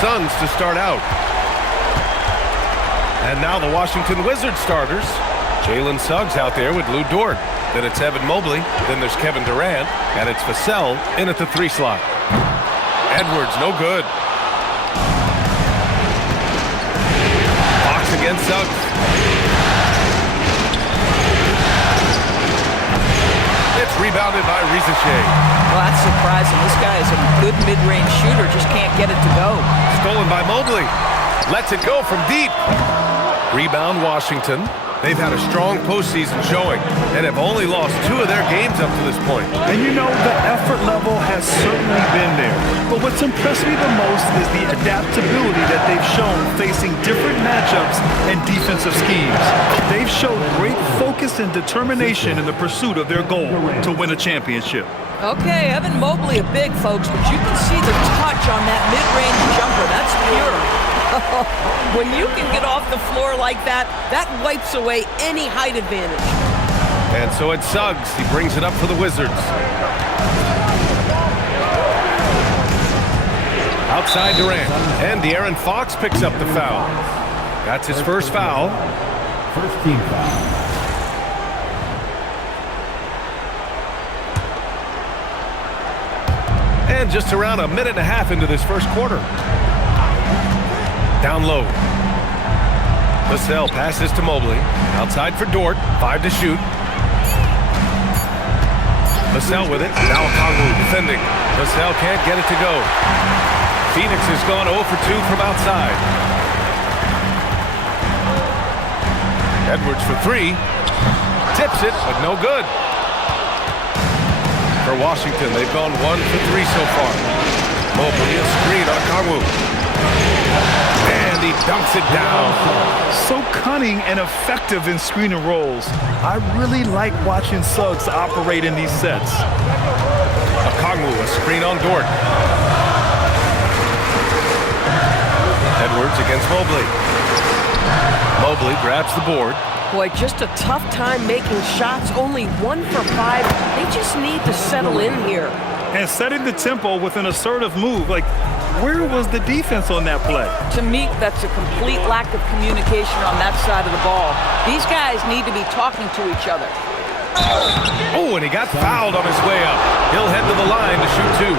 Suns to start out. And now the Washington Wizards starters. Jalen Suggs out there with Lou Dort. Then it's Evan Mobley. Then there's Kevin Durant. And it's Vassell in at the 3 slot. Edwards, no good. Fox against Suggs. It's rebounded by Rizachet. Well, that's surprising. This guy is a good mid-range shooter, just can't get it to go. Stolen by Mobley. Lets it go from deep. Rebound Washington. They've had a strong postseason showing and have only lost 2 of their games up to this point. And you know, the effort level has certainly been there. But what's impressed me the most is the adaptability that they've shown facing different matchups and defensive schemes. They've showed great focus and determination in the pursuit of their goal to win a championship. Okay, Evan Mobley a big, folks, but you can see the touch on that mid-range jumper. That's pure. When you can get off the floor like that, that wipes away any height advantage. And so it's Suggs. He brings it up for the Wizards. Outside Durant. And De'Aaron Fox picks up the foul. That's his first foul. First team foul. And just around a minute and a half into this first quarter. Down low. Vassell passes to Mobley. Outside for Dort. 5 to shoot. Vassell with it. Now Okongwu defending. Vassell can't get it to go. Phoenix has gone 0 for 2 from outside. Edwards for 3. Tips it, but no good. For Washington, they've gone 1 for 3 so far. Mobley, a screen on Okongwu. And he dunks it down. So cunning and effective in screen and rolls. I really like watching Suggs operate in these sets. Okongwu, a screen on Dort. Edwards against Mobley. Mobley grabs the board. Boy, just a tough time making shots. Only 1 for 5. They just need to settle in here. And setting the tempo with an assertive move. Like, where was the defense on that play? To me, that's a complete lack of communication on that side of the ball. These guys need to be talking to each other. Oh, and he got fouled on his way up. He'll head to the line to shoot 2.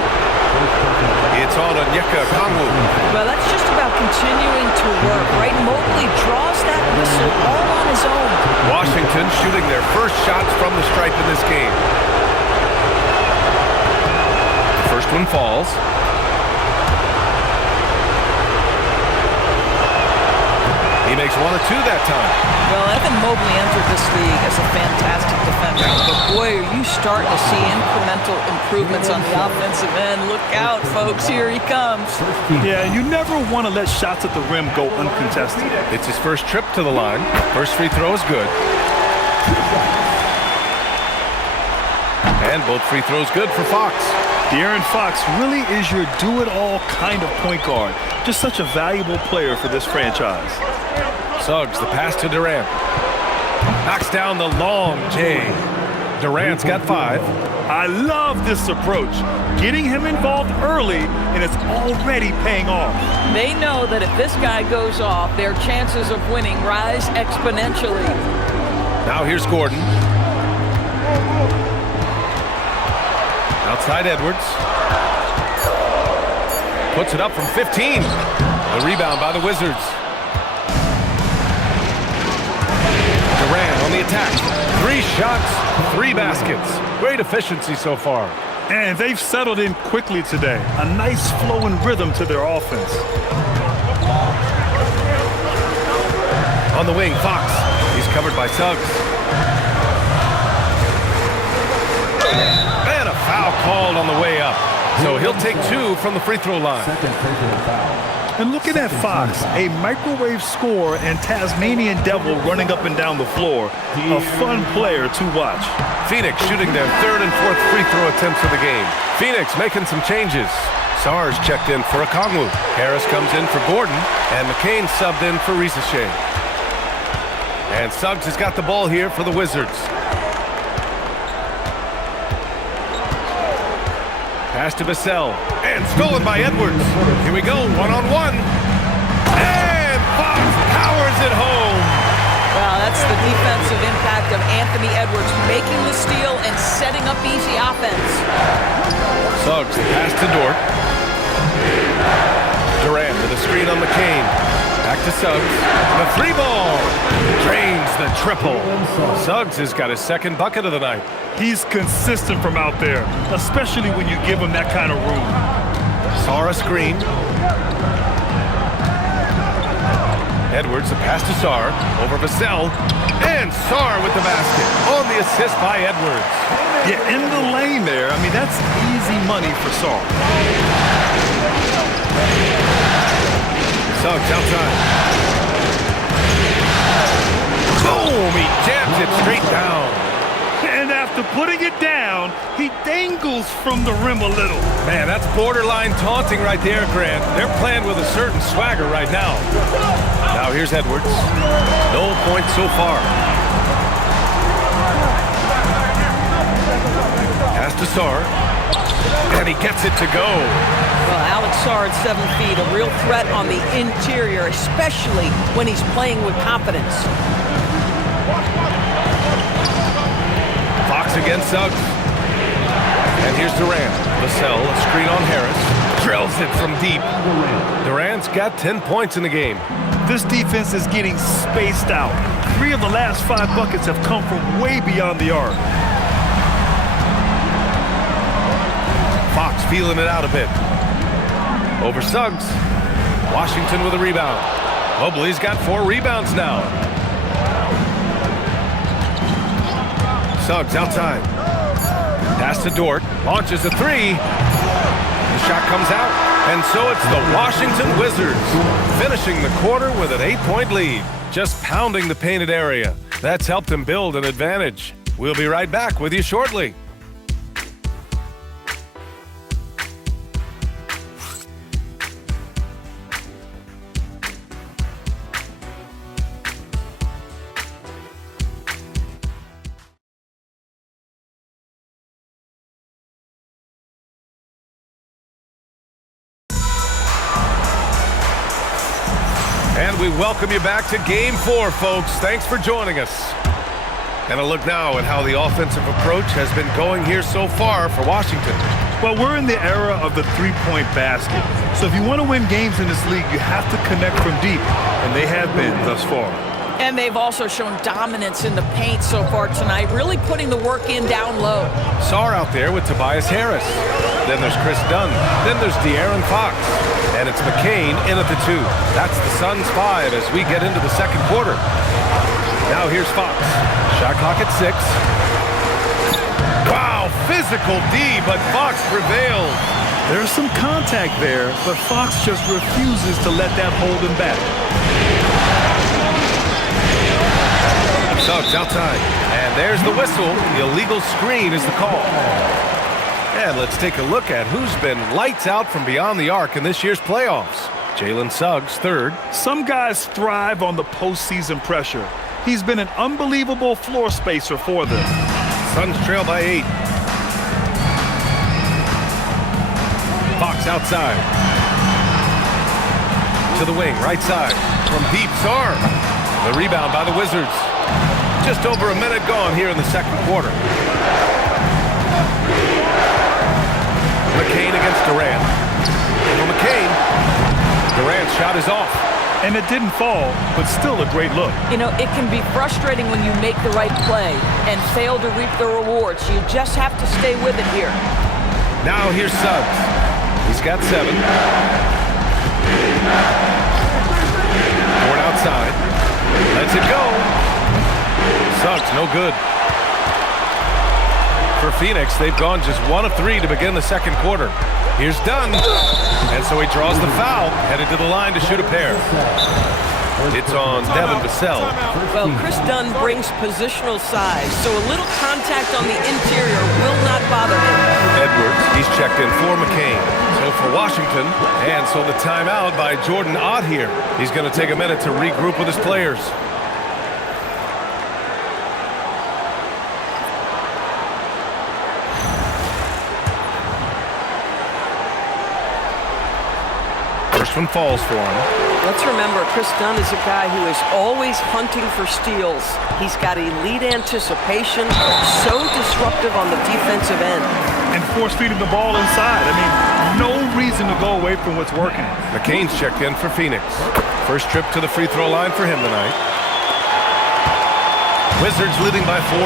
It's on Onyeka Okongwu. Well, that's just about continuing to work, right? Mobley draws that whistle all on his own. Washington shooting their first shots from the stripe in this game. The first one falls. He makes 1 of 2 that time. Well, Evan Mobley entered this league as a fantastic defender, but boy, are you starting to see incremental improvements on the offensive end. Look out, folks, here he comes. Yeah, you never want to let shots at the rim go uncontested. It's his first trip to the line. First free throw is good. And both free throws good for Fox. De'Aaron Fox really is your do-it-all kind of point guard. Just such a valuable player for this franchise. Suggs, the pass to Durant. Knocks down the long J. Durant's got 5. I love this approach. Getting him involved early, and it's already paying off. They know that if this guy goes off, their chances of winning rise exponentially. Now here's Gordon. Outside Edwards. Puts it up from 15. The rebound by the Wizards. Durant on the attack. 3 shots, 3 baskets. Great efficiency so far. And they've settled in quickly today. A nice flowing rhythm to their offense. On the wing, Fox. He's covered by Suggs. And a foul called on the way up. So he'll take 2 from the free throw line. Second free throw foul. And looking at Fox, a microwave scorer and Tasmanian devil running up and down the floor. A fun player to watch. Phoenix shooting their 3rd and 4th free throw attempts of the game. Phoenix making some changes. Sars checked in for Okongwu. Harris comes in for Gordon. And McCain subbed in for Rizachet. And Suggs has got the ball here for the Wizards. Pass to Vassell. And stolen by Edwards. Here we go, one-on-one. And Fox powers it home. Well, that's the defensive impact of Anthony Edwards, making the steal and setting up easy offense. Suggs, pass to Dort. Durant with a screen on McCain. Back to Suggs. The three ball. Drains the triple. Suggs has got his second bucket of the night. He's consistent from out there, especially when you give him that kind of room. Sarr screen. Edwards, a pass to Sarr. Over Vassell. And Sarr with the basket. On the assist by Edwards. Yeah, in the lane there. I mean, that's easy money for Sarr. Suggs outside. Boom! He jams it straight down. And after putting it down, he dangles from the rim a little. Man, that's borderline taunting right there, Grant. They're playing with a certain swagger right now. Now here's Edwards. No points so far. Pass to Sarr. And he gets it to go. Well, Alex Sarr at 7 feet, a real threat on the interior, especially when he's playing with confidence. Fox against Suggs. And here's Durant. Vassell, a screen on Harris. Drills it from deep. Durant's got 10 points in the game. This defense is getting spaced out. 3 of the last 5 buckets have come from way beyond the arc. Fox feeling it out a bit. Over Suggs. Washington with a rebound. Mobley's got 4 rebounds now. Suggs outside. Pass to Dort. Launches a 3. The shot comes out. And so it's the Washington Wizards finishing the quarter with an 8-point lead. Just pounding the painted area. That's helped them build an advantage. We'll be right back with you shortly. And we welcome you back to Game 4, folks. Thanks for joining us. And a look now at how the offensive approach has been going here so far for Washington. Well, we're in the era of the three-point basket. So if you want to win games in this league, you have to connect from deep. And they have been thus far. And they've also shown dominance in the paint so far tonight, really putting the work in down low. Sarr out there with Tobias Harris. Then there's Chris Dunn. Then there's De'Aaron Fox. And it's McCain in at the 2. That's the Suns' 5 as we get into the second quarter. Now here's Fox. Shot clock at 6. Wow, physical D, but Fox prevails. There's some contact there, but Fox just refuses to let that hold him back. Suggs outside. And there's the whistle. The illegal screen is the call. And let's take a look at who's been lights out from beyond the arc in this year's playoffs. Jalen Suggs, 3rd. Some guys thrive on the postseason pressure. He's been an unbelievable floor spacer for them. Suns trail by 8. Fox outside. To the wing, right side. From deep, Sarr. The rebound by the Wizards. Just over a minute gone here in the second quarter. McCain against Durant. For McCain, Durant's shot is off. And it didn't fall, but still a great look. You know, it can be frustrating when you make the right play and fail to reap the rewards. You just have to stay with it here. Now here's Suggs. He's got 7. Ford outside. Lets it go. Suggs, no good. For Phoenix, they've gone just 1 of 3 to begin the second quarter. Here's Dunn. And so he draws the foul, headed to the line to shoot a pair. It's on Devin Vassell. Well, Chris Dunn brings positional size, so a little contact on the interior will not bother him. Edwards, he's checked in for McCain. So for Washington, and so the timeout by Jordan Ott here. He's going to take a minute to regroup with his players. First one falls for him. Let's remember, Chris Dunn is a guy who is always hunting for steals. He's got elite anticipation, so disruptive on the defensive end. And force feeding the ball inside. I mean, no reason to go away from what's working. McCain's checked in for Phoenix. First trip to the free throw line for him tonight. Wizards leading by 4.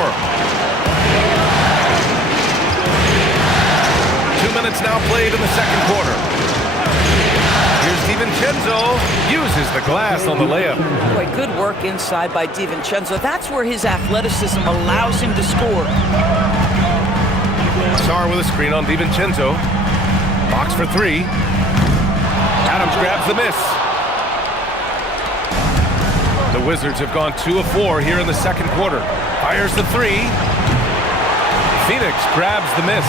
2 minutes now played in the second quarter. Here's DiVincenzo, uses the glass on the layup. Boy, good work inside by DiVincenzo. That's where his athleticism allows him to score. Sarr with a screen on DiVincenzo. Box for 3. Adams grabs the miss. The Wizards have gone 2 of 4 here in the second quarter. Fires the 3. Phoenix grabs the miss.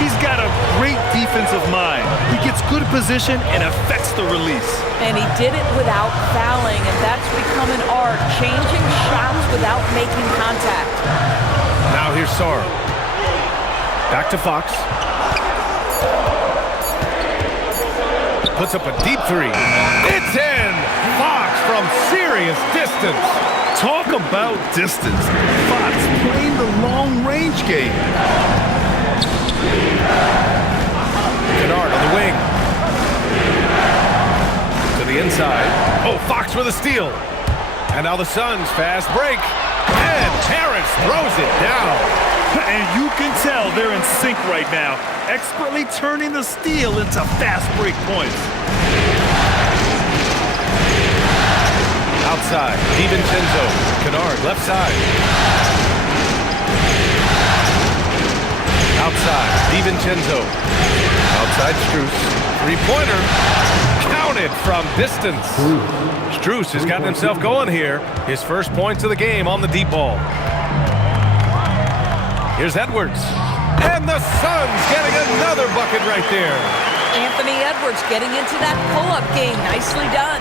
He's got a great defensive mind. He gets good position and affects the release. And he did it without fouling, and that's become an art, changing shots without making contact. Now here's Sarr. Back to Fox. Puts up a deep 3. It's in! Fox from serious distance. Talk about distance. Fox playing the long-range game. Kennard on the wing. To the inside. Oh, Fox with a steal. And now the Suns fast break. And Harris throws it down. And you can tell they're in sync right now, expertly turning the steal into fast break points. Outside, DiVincenzo. Kennard, left side. Outside, DiVincenzo. Outside, Strus. Three-pointer. Counted from distance. Strus has gotten himself going here. His first points of the game on the deep ball. Here's Edwards. And the Suns getting another bucket right there. Anthony Edwards getting into that pull-up game. Nicely done.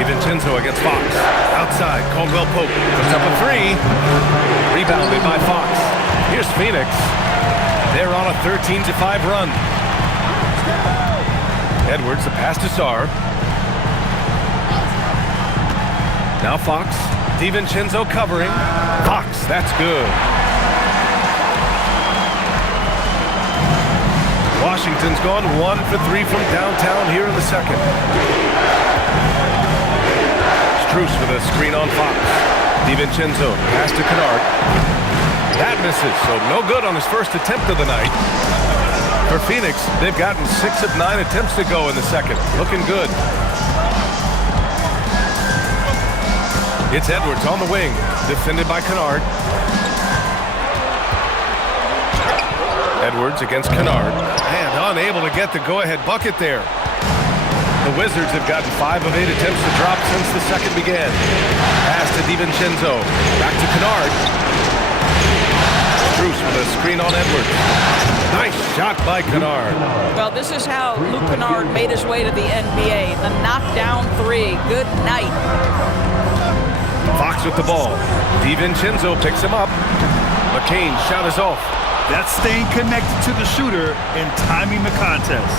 DiVincenzo against Fox. Outside, Caldwell Pope puts up a 3. Rebounded by Fox. Here's Phoenix. They're on a 13-5 run. Edwards, the pass to Sarr. Now Fox. DiVincenzo covering. Fox, that's good. Washington's gone 1 for 3 from downtown here in the second. Strus with a screen on Fox. DiVincenzo, pass to Kennard. That misses, so no good on his first attempt of the night. For Phoenix, they've gotten 6 of 9 attempts to go in the second. Looking good. It's Edwards on the wing, defended by Kennard. Edwards against Kennard, and unable to get the go-ahead bucket there. The Wizards have gotten 5 of 8 attempts to drop since the second began. Pass to DiVincenzo, back to Kennard. Strus with a screen on Edwards. Nice shot by Kennard. Well, this is how Luke Kennard made his way to the NBA. The knockdown 3. Good night. Fox with the ball. DiVincenzo picks him up. McCain's shot is off. That's staying connected to the shooter and timing the contest.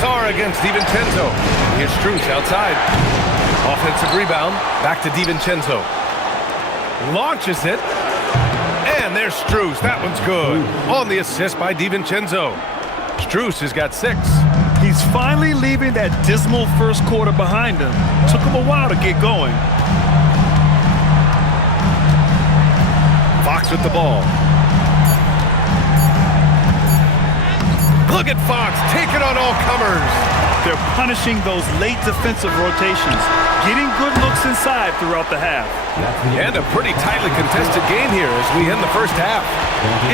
Sarr against DiVincenzo. Here's Strus outside. Offensive rebound. Back to DiVincenzo. Launches it. And there's Strus. That one's good. On the assist by DiVincenzo. Strus has got 6. He's finally leaving that dismal first quarter behind him. Took him a while to get going. Fox with the ball. Look at Fox taking on all comers. They're punishing those late defensive rotations, getting good looks inside throughout the half. And a pretty tightly contested game here as we end the first half.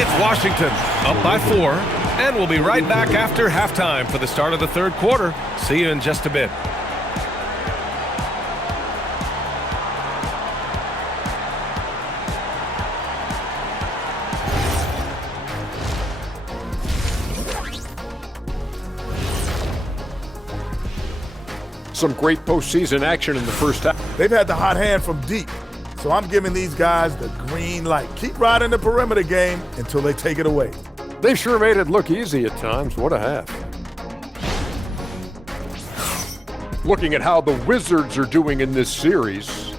It's Washington up by 4, and we'll be right back after halftime for the start of the third quarter. See you in just a bit. Some great postseason action in the first half. They've had the hot hand from deep. So I'm giving these guys the green light. Keep riding the perimeter game until they take it away. They sure made it look easy at times. What a half. Looking at how the Wizards are doing in this series,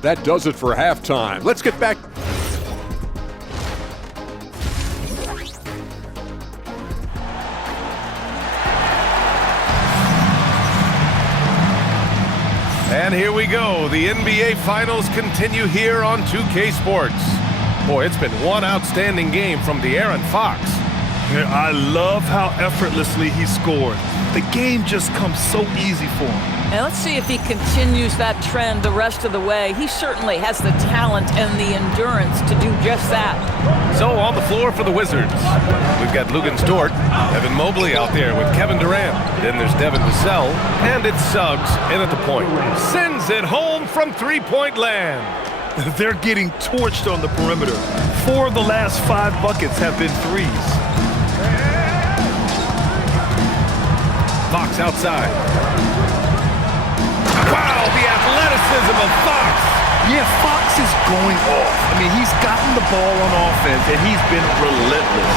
that does it for halftime. Let's get back. And here we go. The NBA Finals continue here on 2K Sports. Boy, it's been one outstanding game from De'Aaron Fox. Yeah, I love how effortlessly he scored. The game just comes so easy for him. And let's see if he continues that trend the rest of the way. He certainly has the talent and the endurance to do just that. So on the floor for the Wizards, we've got Lugan Dort, Evan Mobley out there with Kevin Durant. Then there's Devin Vassell, and it's Suggs in at the point. Sends it home from three-point land. They're getting torched on the perimeter. 4 of the last 5 buckets have been threes. Fox outside. Wow, the athleticism of Fox. Yeah, Fox is going off. I mean, he's gotten the ball on offense, and he's been relentless.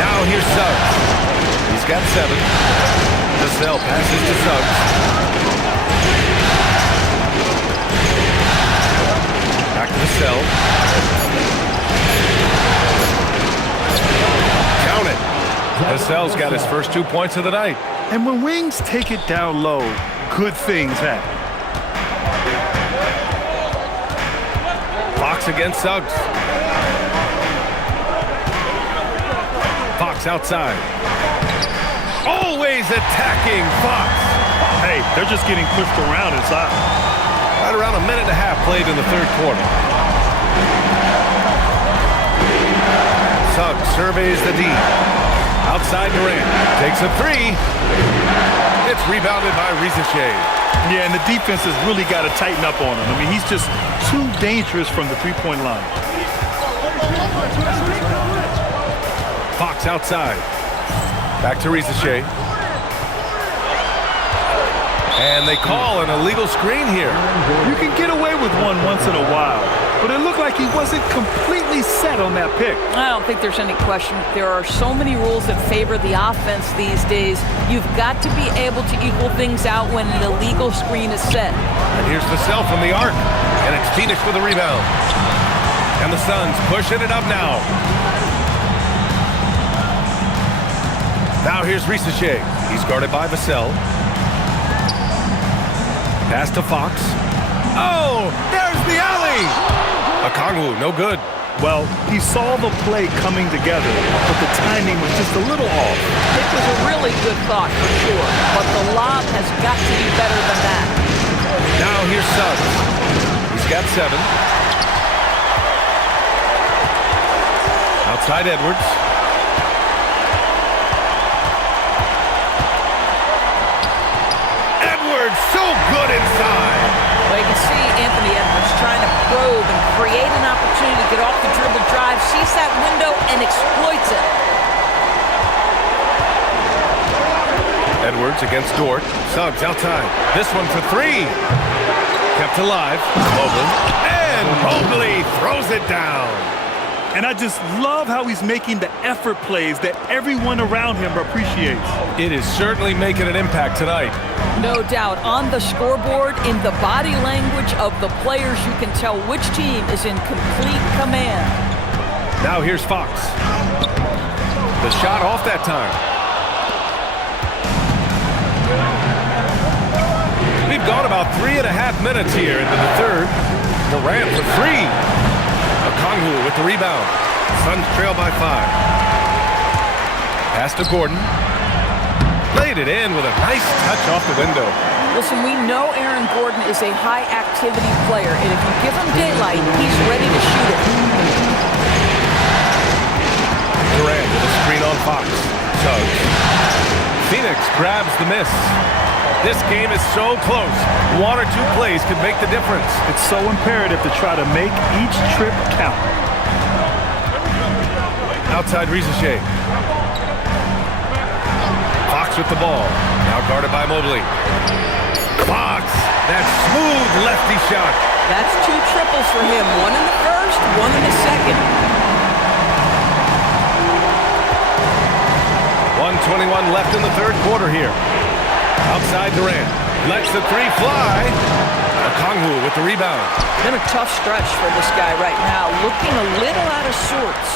Now here's Suggs. He's got 7. Vassell passes to Suggs. Back to Vassell. Count it. Vassell's got his first 2 points of the night. And when wings take it down low, good things happen. Fox against Suggs. Fox outside. Always attacking Fox. Hey, they're just getting pushed around inside. Right around a minute and a half played in the third quarter. Suggs surveys the D. Outside Durant. Takes a 3. It's rebounded by Risacher. Yeah, and the defense has really got to tighten up on him. I mean, he's just too dangerous from the three-point line. Fox outside. Back to Risacher. And they call an illegal screen here. You can get away with one once in a while, but it looked like he wasn't completely set on that pick. I don't think there's any question. There are so many rules that favor the offense these days. You've got to be able to equal things out when an illegal screen is set. And here's Vassell from the arc. And it's Phoenix with a rebound. And the Suns pushing it up now. Now here's Risacher. He's guarded by Vassell. Pass to Fox. Oh, there's the alley! Okongwu, no good. Well, he saw the play coming together, but the timing was just a little off. It was a really good thought for sure, but the lob has got to be better than that. Now here's Suggs. He's got 7. Outside Edwards. Edwards, so good inside. Well, you can see Anthony Edwards trying to probe and create an opportunity to get off the dribble drive, sees that window and exploits it. Edwards against Dort. Suggs outside. This one for 3. Kept alive. Mobley. And Mobley throws it down. And I just love how he's making the effort plays that everyone around him appreciates. It is certainly making an impact tonight. No doubt. On the scoreboard, in the body language of the players, you can tell which team is in complete command. Now here's Fox. The shot off that time. We've gone about 3.5 minutes here into the third. Durant for 3. Okongwu with the rebound. Suns trail by 5. Pass to Gordon. Laid it in with a nice touch off the window. Listen, we know Aaron Gordon is a high-activity player, and if you give him daylight, he's ready to shoot it. Durant with a screen on Fox. Suggs. Phoenix grabs the miss. This game is so close. 1 or 2 plays could make the difference. It's so imperative to try to make each trip count. Outside Risacher. Fox with the ball. Now guarded by Mobley. Fox, that smooth lefty shot. That's 2 triples for him. 1 in the first, 1 in the second. 1:21 left in the third quarter here. Outside Durant. Lets the 3 fly. Okongwu with the rebound. Been a tough stretch for this guy right now. Looking a little out of sorts.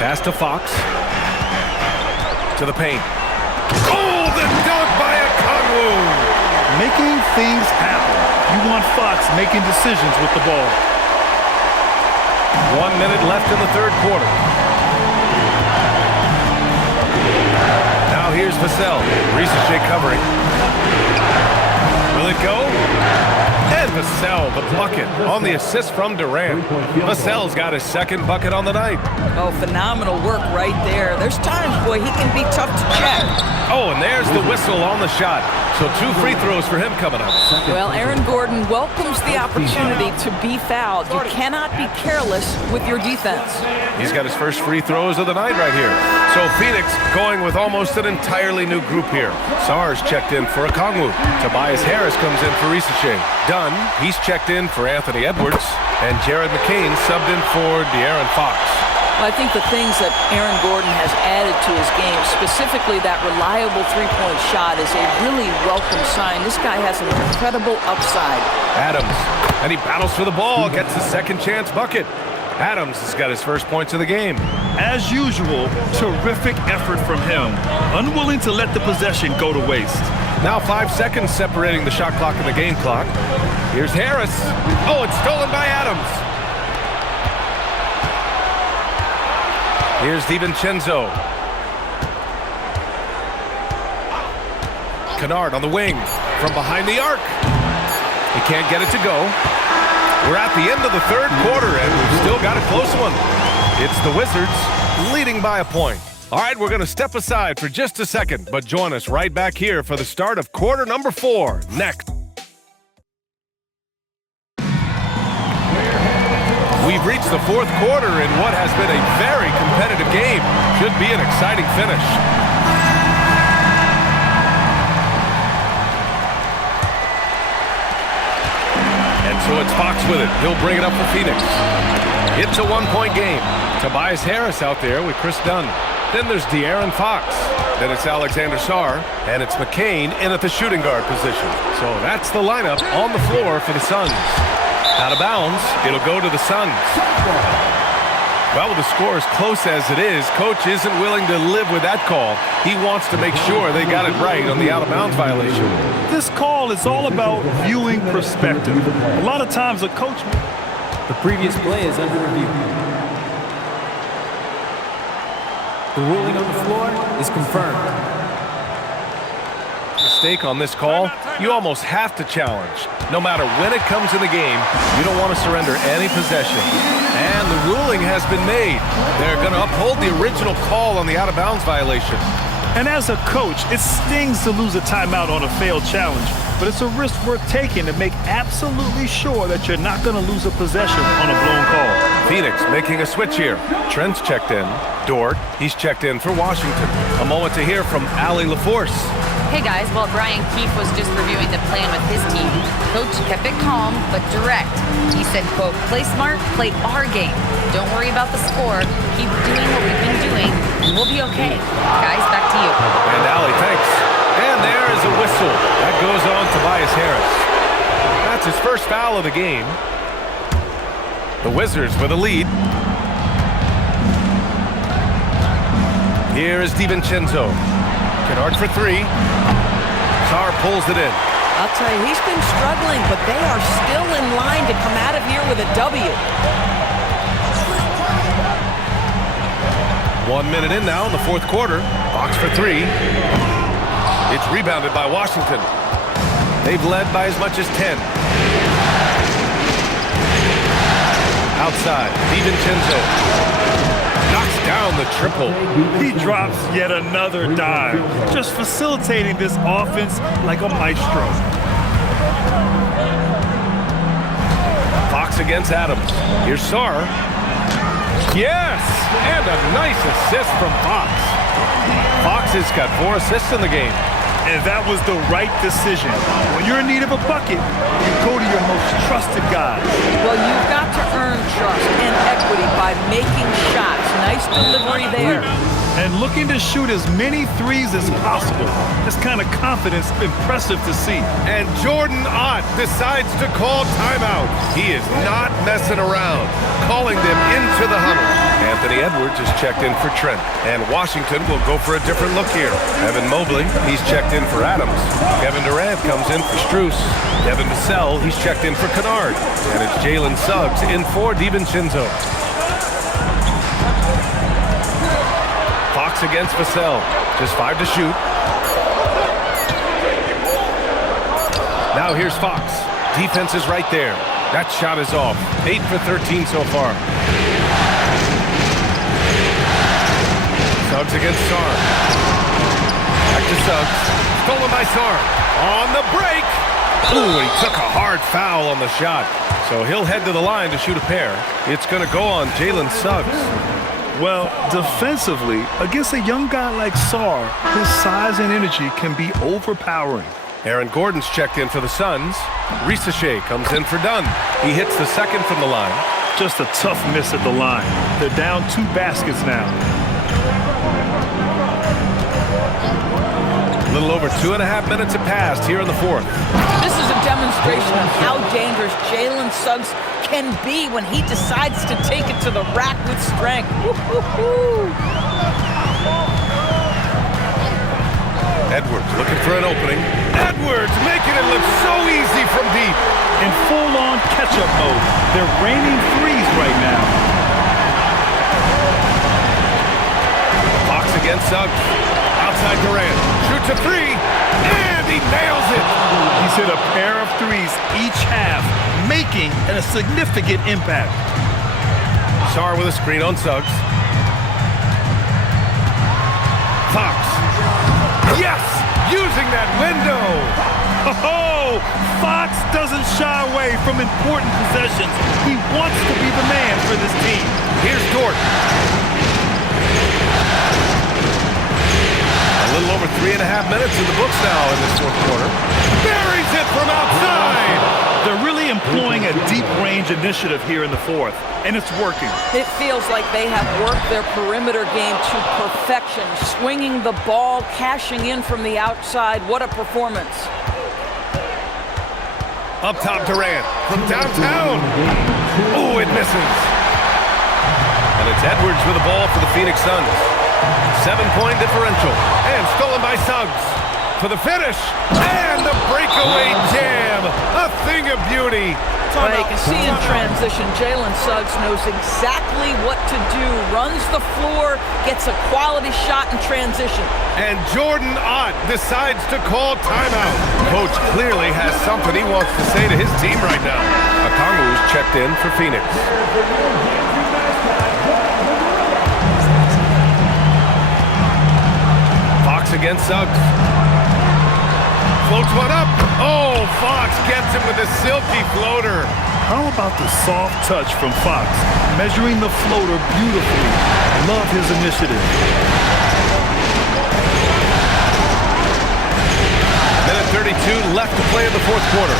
Pass to Fox. To the paint. Oh, the dunk by Okongwu. Making things happen. You want Fox making decisions with the ball. 1 minute left in the third quarter. Now here's Vassell. Risacher covering. Will it go? And Vassell, the bucket on the assist from Durant. Vassell's got his second bucket on the night. Oh, phenomenal work right there. There's times, boy, he can be tough to check. Oh, and there's the whistle on the shot. So 2 free throws for him coming up. Well, Aaron Gordon welcomes the opportunity to be fouled. You cannot be careless with your defense. He's got his first free throws of the night right here. So Phoenix going with almost an entirely new group here. Sarge checked in for Okongwu. Tobias Harris comes in for Risacher. Dunn, he's checked in for Anthony Edwards. And Jared McCain subbed in for De'Aaron Fox. Well, I think the things that Aaron Gordon has added to his game, specifically that reliable three-point shot, is a really welcome sign. This guy has an incredible upside. Adams, and he battles for the ball, gets the second chance bucket. Adams has got his first points of the game. As usual, terrific effort from him. Unwilling to let the possession go to waste. Now 5 seconds separating the shot clock and the game clock. Here's Harris. Oh, it's stolen by Adams. Here's DiVincenzo. Kennard on the wing from behind the arc. He can't get it to go. We're at the end of the third quarter, and we've still got a close one. It's the Wizards leading by a point. All right, we're going to step aside for just a second, but join us right back here for the start of quarter number 4 next. We've reached the fourth quarter in what has been a very competitive game. Should be an exciting finish. And so it's Fox with it. He'll bring it up for Phoenix. It's a 1-point game. Tobias Harris out there with Chris Dunn. Then there's De'Aaron Fox. Then it's Alexander Sarr. And it's McCain in at the shooting guard position. So that's the lineup on the floor for the Suns. Out of bounds, it'll go to the Suns. Well, with the score as close as it is, Coach isn't willing to live with that call. He wants to make sure they got it right on the out-of-bounds violation. This call is all about viewing perspective. A lot of times a coach... The previous play is under review. The ruling on the floor is confirmed. Mistake on this call, you almost have to challenge. No matter when it comes in the game, you don't want to surrender any possession. And the ruling has been made. They're going to uphold the original call on the out-of-bounds violation. And as a coach, it stings to lose a timeout on a failed challenge, but it's a risk worth taking to make absolutely sure that you're not going to lose a possession on a blown call. Phoenix making a switch here. Trent's checked in. Dort, he's checked in for Washington. A moment to hear from Allie LaForce. Hey guys, well, Brian Keefe was just reviewing the plan with his team. Coach kept it calm, but direct. He said, quote, play smart, play our game. Don't worry about the score. Keep doing what we've been doing, and we'll be okay. Guys, back to you. And Allie, thanks. And there is a whistle. That goes on Tobias Harris. That's his first foul of the game. The Wizards with a lead. Here is DiVincenzo. Kennard for 3. Sarr pulls it in. I'll tell you, he's been struggling, but they are still in line to come out of here with a W. 1 minute in now in the fourth quarter. Fox for 3. It's rebounded by Washington. They've led by as much as 10. Outside, DiVincenzo knocks down the triple. He drops yet another dime, just facilitating this offense like a maestro. Fox against Adams. Here's Sarr. Yes! And a nice assist from Fox. Fox has got 4 assists in the game. And that was the right decision. When you're in need of a bucket, you go to your most trusted guys. Well, you've got to earn trust and equity by making shots. Nice delivery there. And looking to shoot as many threes as possible. This kind of confidence, impressive to see. And Jordan Ott decides to call timeout. He is not messing around, calling them into the huddle. Anthony Edwards is checked in for Trent. And Washington will go for a different look here. Evan Mobley, he's checked in for Adams. Kevin Durant comes in for Strus. Devin Vassell, he's checked in for Kennard. And it's Jalen Suggs in for DiVincenzo. Fox against Vassell. Just 5 to shoot. Now here's Fox. Defense is right there. That shot is off. 8 for 13 so far. Suggs against Sarr. Back to Suggs. Stolen by Sarr. On the break. Ooh, he took a hard foul on the shot. So he'll head to the line to shoot a pair. It's going to go on Jalen Suggs. Well, defensively, against a young guy like Sarr, his size and energy can be overpowering. Aaron Gordon's checked in for the Suns. Risache comes in for Dunn. He hits the second from the line. Just a tough miss at the line. They're down 2 baskets now. A little over 2.5 minutes have passed here in the fourth. This is a demonstration of how dangerous Jalen Suggs can be when he decides to take it to the rack with strength. Woo-hoo-hoo. Edwards looking for an opening. Edwards making it look so easy from deep. In full-on catch-up mode, they're raining threes right now. Fox against Suggs. Outside Durant. Shoots a 3. And he nails it. He's hit a pair of threes each half, making a significant impact. Sarr with a screen on Suggs. Fox. Yes! Using that window. Oh, Fox doesn't shy away from important possessions. He wants to be the man for this team. Here's Dort. A little over 3.5 minutes in the books now in this fourth quarter. Buries it from outside. They're really employing a deep range initiative here in the fourth, and it's working. It feels like they have worked their perimeter game to perfection, swinging the ball, cashing in from the outside. What a performance. Up top Durant from downtown. Oh, it misses. And it's Edwards with the ball for the Phoenix Suns. 7-point differential. And stolen by Suggs. For the finish. And the breakaway jam. A thing of beauty. Well, you can see in transition, Jalen Suggs knows exactly what to do. Runs the floor, gets a quality shot in transition. And Jordan Ott decides to call timeout. Coach clearly has something he wants to say to his team right now. Okongwu's checked in for Phoenix. Fox against Suggs. Floats one up. Oh, Fox gets him with a silky floater. How about the soft touch from Fox? Measuring the floater beautifully. Love his initiative. Minute 32 left to play in the fourth quarter.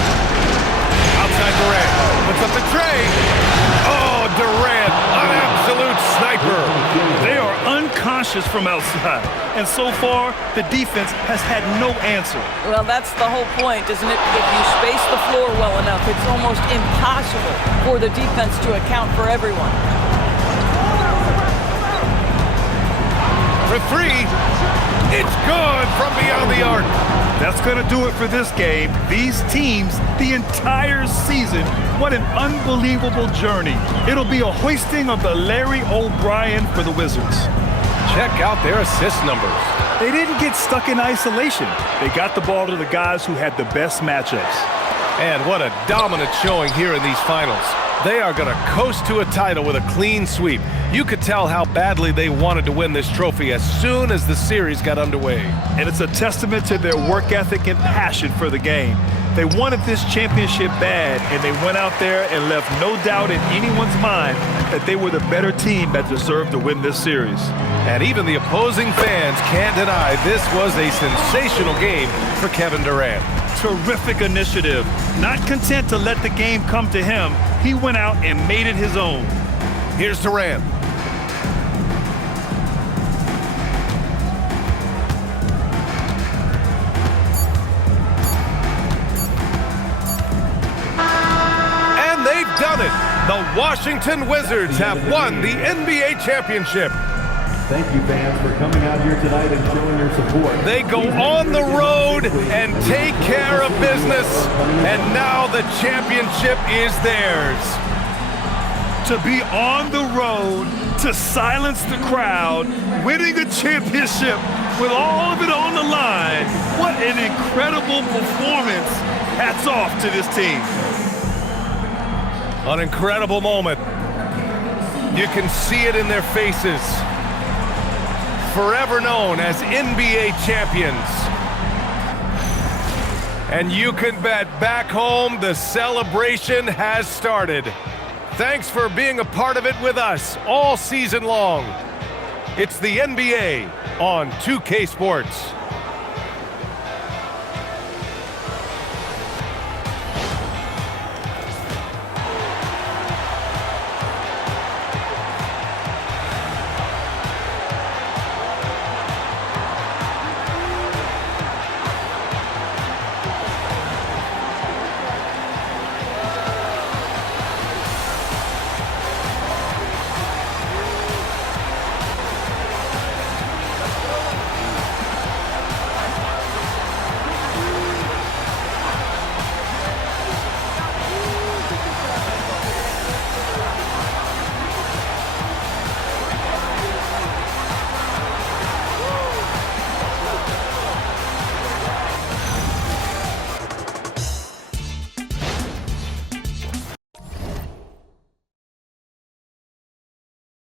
Outside Durant. Puts up the tray. Oh, Durant, an absolute sniper. They are unconscious from outside. And so far, the defense has had no answer. Well, that's the whole point, isn't it? If you space the floor well enough, it's almost impossible for the defense to account for everyone. For 3, it's good from beyond the arc. That's going to do it for this game. These teams, the entire season, what an unbelievable journey. It'll be a hoisting of the Larry O'Brien for the Wizards. Check out their assist numbers. They didn't get stuck in isolation. They got the ball to the guys who had the best matchups. And what a dominant showing here in these finals. They are going to coast to a title with a clean sweep. You could tell how badly they wanted to win this trophy as soon as the series got underway. And it's a testament to their work ethic and passion for the game. They wanted this championship bad, and they went out there and left no doubt in anyone's mind that they were the better team that deserved to win this series. And even the opposing fans can't deny this was a sensational game for Kevin Durant. Terrific initiative. Not content to let the game come to him, he went out and made it his own. Here's Durant. And they've done it. The Washington Wizards have won the NBA championship. Thank you, fans, for coming out here tonight and showing your support. They go on the road and take care of business, and now the championship is theirs. To be on the road, to silence the crowd, winning a championship with all of it on the line. What an incredible performance. Hats off to this team. An incredible moment. You can see it in their faces. Forever known as NBA champions. And you can bet back home the celebration has started. Thanks for being a part of it with us all season long. It's the NBA on 2K Sports.